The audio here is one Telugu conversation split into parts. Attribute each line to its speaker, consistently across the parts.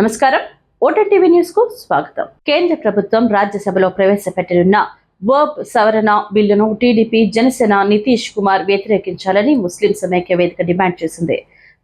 Speaker 1: నమస్కారం ఓటర్ టీవీ న్యూస్ కు స్వాగతం కేంద్ర ప్రభుత్వం రాజ్యసభలో ప్రవేశపెట్టనున్న వర్బ్ సవరణ బిల్లును టీడీపీ జనసేన నితీష్ కుమార్ వ్యతిరేకించాలని ముస్లిం సమైక్య వేదిక డిమాండ్ చేసింది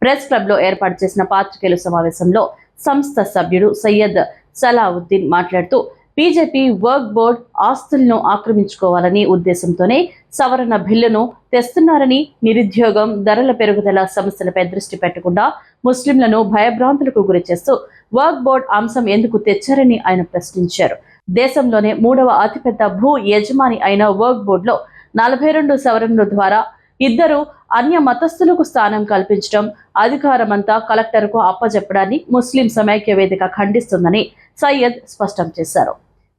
Speaker 1: ప్రెస్ క్లబ్ లో ఏర్పాటు చేసిన పాత్రికేయుల సమావేశంలో సంస్థ సభ్యుడు సయ్యద్ సలావుద్దీన్ మాట్లాడుతూ బీజేపీ వర్క్ బోర్డ్ ఆస్తులను ఆక్రమించుకోవాలని ఉద్దేశంతోనే సవరణ బిల్లును తెస్తున్నారని నిరుద్యోగం ధరల పెరుగుదల సమస్యలపై దృష్టి పెట్టకుండా ముస్లింలను భయభ్రాంతులకు గురి చేస్తూ వర్క్ బోర్డ్ అంశం ఎందుకు తెచ్చారని ఆయన ప్రశ్నించారు దేశంలోనే మూడవ అతిపెద్ద భూ యజమాని అయిన వర్క్ బోర్డులో నలభై రెండు సవరణల ద్వారా ఇద్దరు అన్య మతస్థులకు స్థానం కల్పించడం అధికారమంతా కలెక్టర్కు అప్పజెప్పడాన్ని ముస్లిం సమైక్య వేదిక ఖండిస్తుందని సయ్యద్ స్పష్టం చేశారు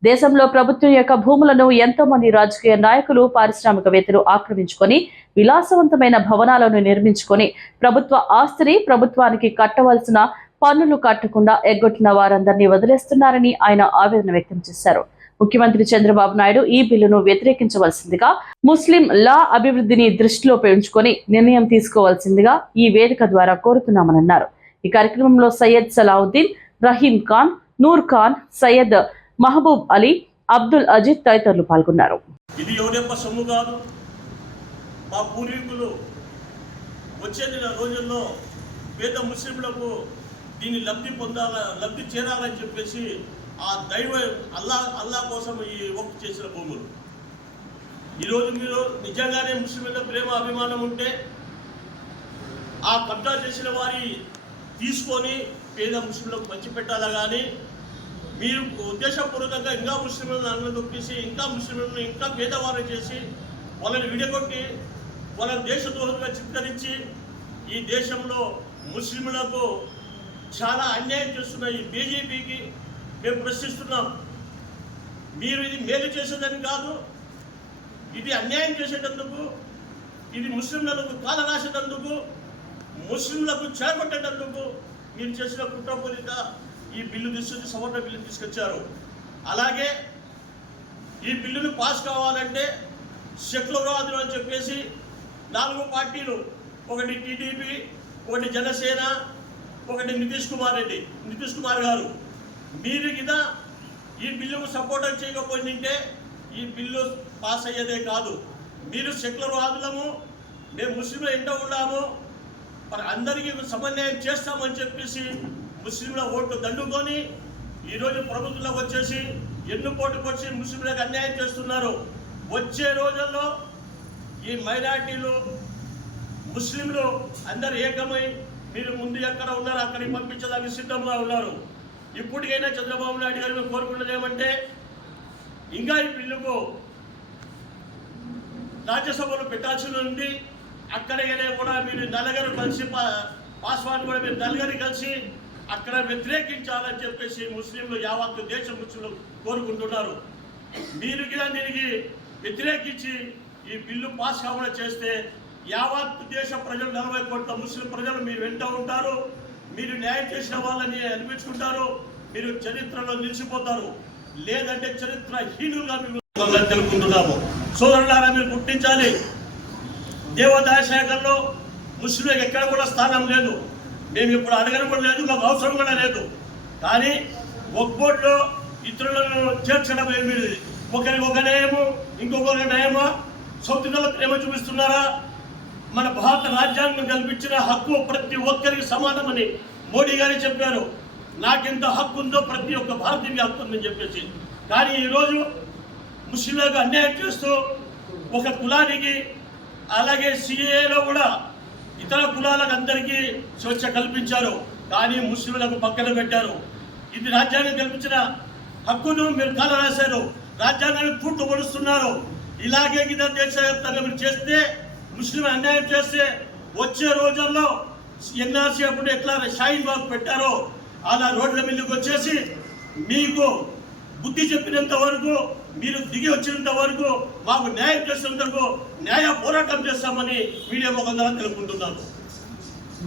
Speaker 1: దేశంలో ప్రభుత్వం యొక్క భూములను ఎంతో మంది రాజకీయ నాయకులు పారిశ్రామికవేత్తలు ఆక్రమించుకొని విలాసవంతమైన భవనాలను నిర్మించుకొని ప్రభుత్వ ఆస్తిని ప్రభుత్వానికి కట్టవలసిన పన్నులు కట్టకుండా ఎగ్గొట్టిన వారందరినీ వదిలేస్తున్నారని ఆయన ఆవేదన వ్యక్తం చేశారు ముఖ్యమంత్రి చంద్రబాబు నాయుడు ఈ బిల్లును వ్యతిరేకించవలసిందిగా ముస్లిం లా అభివృద్ధిని దృష్టిలో పెంచుకొని నిర్ణయం తీసుకోవాల్సిందిగా ఈ వేదిక ద్వారా కోరుతున్నామన్నారు ఈ కార్యక్రమంలో సయ్యద్ సలావుద్దీన్ రహీం ఖాన్ నూర్ ఖాన్ సయ్యద్ మహబూబ్ అలీ అబ్దుల్ అజిత్ తదితరులు పాల్గొన్నారు
Speaker 2: ఇది ఎవరెప్ప సొమ్ము కాదు మా పూర్వీకులు వచ్చే రోజుల్లో పేద ముస్లింలకు దీన్ని లబ్ధి పొందాల లబ్ధి చేరాలని చెప్పేసి ఆ దైవ అల్లా అల్లా కోసం ఈ ఒక్క చేసిన భూములు ఈరోజు మీరు నిజంగానే ముస్లింల ప్రేమ అభిమానం ఉంటే ఆ కబ్జా చేసిన వారి తీసుకొని పేద ముస్లింలకు పంచిపెట్టాలా కానీ మీరు ఉద్దేశపూర్వకంగా ఇంకా ముస్లింలను దొప్పేసి ఇంకా ముస్లింలను ఇంకా భేదవారం చేసి వాళ్ళని విడగొట్టి వాళ్ళని దేశ దూరంగా చిత్కరించి ఈ దేశంలో ముస్లింలకు చాలా అన్యాయం చేస్తున్న ఈ బీజేపీకి మేము ప్రశ్నిస్తున్నాం మీరు ఇది మేలు చేసేదని కాదు ఇది అన్యాయం చేసేటందుకు ఇది ముస్లింలకు కాల రాసేటందుకు ముస్లింలకు చేరగొట్టేటందుకు మీరు చేసిన కుట్రపూరిత ఈ బిల్లు తీసుకొచ్చి సవరణ బిల్లు తీసుకొచ్చారు అలాగే ఈ బిల్లును పాస్ కావాలంటే శక్లవాదులు అని చెప్పేసి నాలుగు పార్టీలు ఒకటి టీడీపీ ఒకటి జనసేన ఒకటి నితీష్ కుమార్ రెడ్డి నితీష్ కుమార్ గారు మీరు కదా ఈ బిల్లుకు సపోర్ట్ చేయకపోయింటే ఈ బిల్లు పాస్ అయ్యేదే కాదు మీరు సెక్యులర్ వాదులము మేము ముస్లింలు ఎంట ఉన్నాము మరి అందరికీ సమన్వయం చేస్తామని చెప్పేసి ముస్లింల ఓట్లు దండుకొని ఈరోజు ప్రభుత్వంలో వచ్చేసి ఎన్ను పోటుకు వచ్చి ముస్లింలకు అన్యాయం చేస్తున్నారు వచ్చే రోజుల్లో ఈ మైనార్టీలు ముస్లింలు అందరు ఏకమై మీరు ముందు ఎక్కడ ఉన్నారో అక్కడికి పంపించడానికి సిద్ధంగా ఉన్నారు ఇప్పటికైనా చంద్రబాబు నాయుడు గారు మేము కోరుకున్నది ఏమంటే ఇంకా ఈ బిల్లుకు రాజ్యసభలో పెట్టాల్సి ఉంది అక్కడికైనా కూడా మీరు నలుగురు కలిసి పాస్వాన్ కూడా మీరు నలుగురు కలిసి అక్కడ వ్యతిరేకించాలని చెప్పేసి ముస్లింలు యావత్తు దేశ ముస్లింలు కోరుకుంటున్నారు మీరు కూడా దీనికి వ్యతిరేకించి ఈ బిల్లు పాస్ కావడం చేస్తే యావత్ దేశ ప్రజలు నలభై కోట్ల ముస్లిం ప్రజలు మీరు వెంట ఉంటారు మీరు న్యాయం చేసిన వాళ్ళని అనిపించుకుంటారు మీరు చరిత్రలో నిలిచిపోతారు లేదంటే చరిత్ర హీనులుగా మేము తెలుపుకుంటున్నాము సోదరులారా మీరు గుర్తించాలి దేవదాయ శాఖల్లో ముస్లిం ఎక్కడ కూడా స్థానం లేదు మేము ఇప్పుడు అడగను కూడా లేదు మాకు అవసరం కూడా లేదు కానీ ఒక బోట్లో ఇతరులను చేర్చడం ఏమి ఒకరికి ఒక న్యాయము ఇంకొకరి న్యాయమా సొంత ప్రేమ చూపిస్తున్నారా మన భారత రాజ్యాంగం కల్పించిన హక్కు ప్రతి ఒక్కరికి సమానమని మోడీ గారు చెప్పారు నాకెంత హక్కు ఉందో ప్రతి ఒక్క భారతీయ హక్కు ఉందని చెప్పేసి కానీ ఈరోజు ముస్లింలకు అన్యాయం చేస్తూ ఒక కులానికి అలాగే సిఏలో కూడా ఇతర కులాలకు అందరికీ స్వేచ్ఛ కల్పించారు కానీ ముస్లింలకు పక్కన పెట్టారు ఇది రాజ్యాంగం కల్పించిన హక్కును మీరు కాల రాశారు రాజ్యాంగాన్ని పూట్లు పడుస్తున్నారు ఇలాగే ఇతర దేశవ్యాప్తంగా మీరు చేస్తే ముస్లిం అన్యాయం చేస్తే వచ్చే రోజుల్లో ఎన్ఆర్సీ అప్పుడు ఎట్లా షాయిన్ బాబు పెట్టారో అలా రోడ్ల మిల్లుకు వచ్చేసి మీకు బుద్ధి చెప్పినంత వరకు మీరు దిగి వచ్చినంత వరకు మాకు న్యాయం చేసినంత వరకు న్యాయ పోరాటం చేస్తామని మీడియా ఒక తెలుపుకుంటున్నాను